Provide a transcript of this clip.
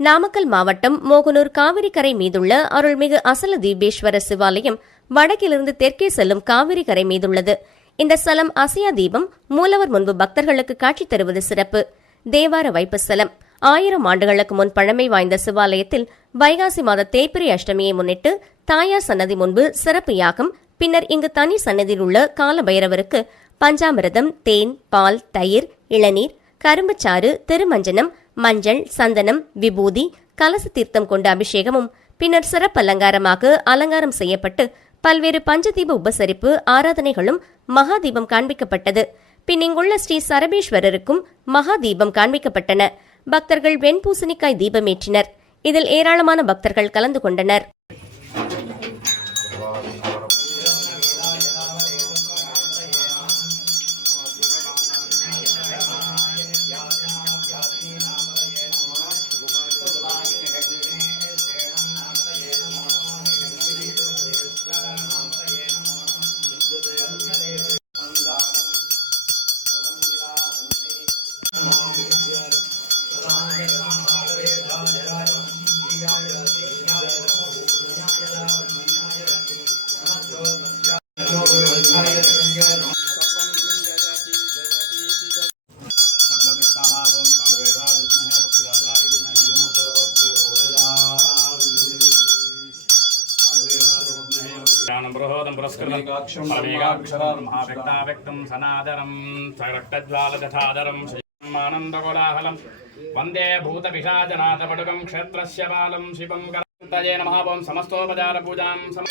நாமக்கல் மாவட்டம் மோகனூர் காவிரிக்கரை மீதுள்ள அருள்மிகு அசல தீபேஸ்வர சிவாலயம் வடக்கிலிருந்து தெற்கே செல்லும் காவிரிக்கரை மீதுள்ளது. இந்த ஸ்தலம் அசியா தீபம் மூலவர் முன்பு பக்தர்களுக்கு காட்சி தருவது சிறப்பு. தேவார வைப்பு ஸ்தலம். ஆயிரம் ஆண்டுகளுக்கு முன் பழமை வாய்ந்த சிவாலயத்தில் வைகாசி மாத தேய்பிரி அஷ்டமியை முன்னிட்டு தாயார் சன்னதி முன்பு சிறப்பு யாகம் பின்னர் இங்கு தனி சன்னதியில் உள்ள கால பைரவருக்கு பஞ்சாமிரதம் தேன் பால் தயிர் இளநீர் கரும்புச்சாறு திருமஞ்சனம் மஞ்சள் சந்தனம் விபூதி கலச தீர்த்தம் கொண்ட அபிஷேகமும் பின்னர் சிறப்பு அலங்காரமாக அலங்காரம் செய்யப்பட்டு பல்வேறு பஞ்சதீப உபசரிப்பு ஆராதனைகளும் மகாதீபம் காண்பிக்கப்பட்டது. பின் இங்குள்ள ஸ்ரீ சரபேஸ்வரருக்கும் மகாதீபம் காண்பிக்கப்பட்டன. பக்தர்கள் வெண்பூசணிக்காய் தீபமேற்றினர். இதில் ஏராளமான பக்தர்கள் கலந்து கொண்டனர். బృహోదం పురస్కృతం మహావ్యక్తావ్యక్తం సనాదరం సరక్తజ్వాలదధాదరం ఆనందకోలాహలం వందే భూత పిశాచనాథపడుగం క్షేత్రస్య బాలం శివం కరంతజే నమః సమస్తోపచార పూజాం సమ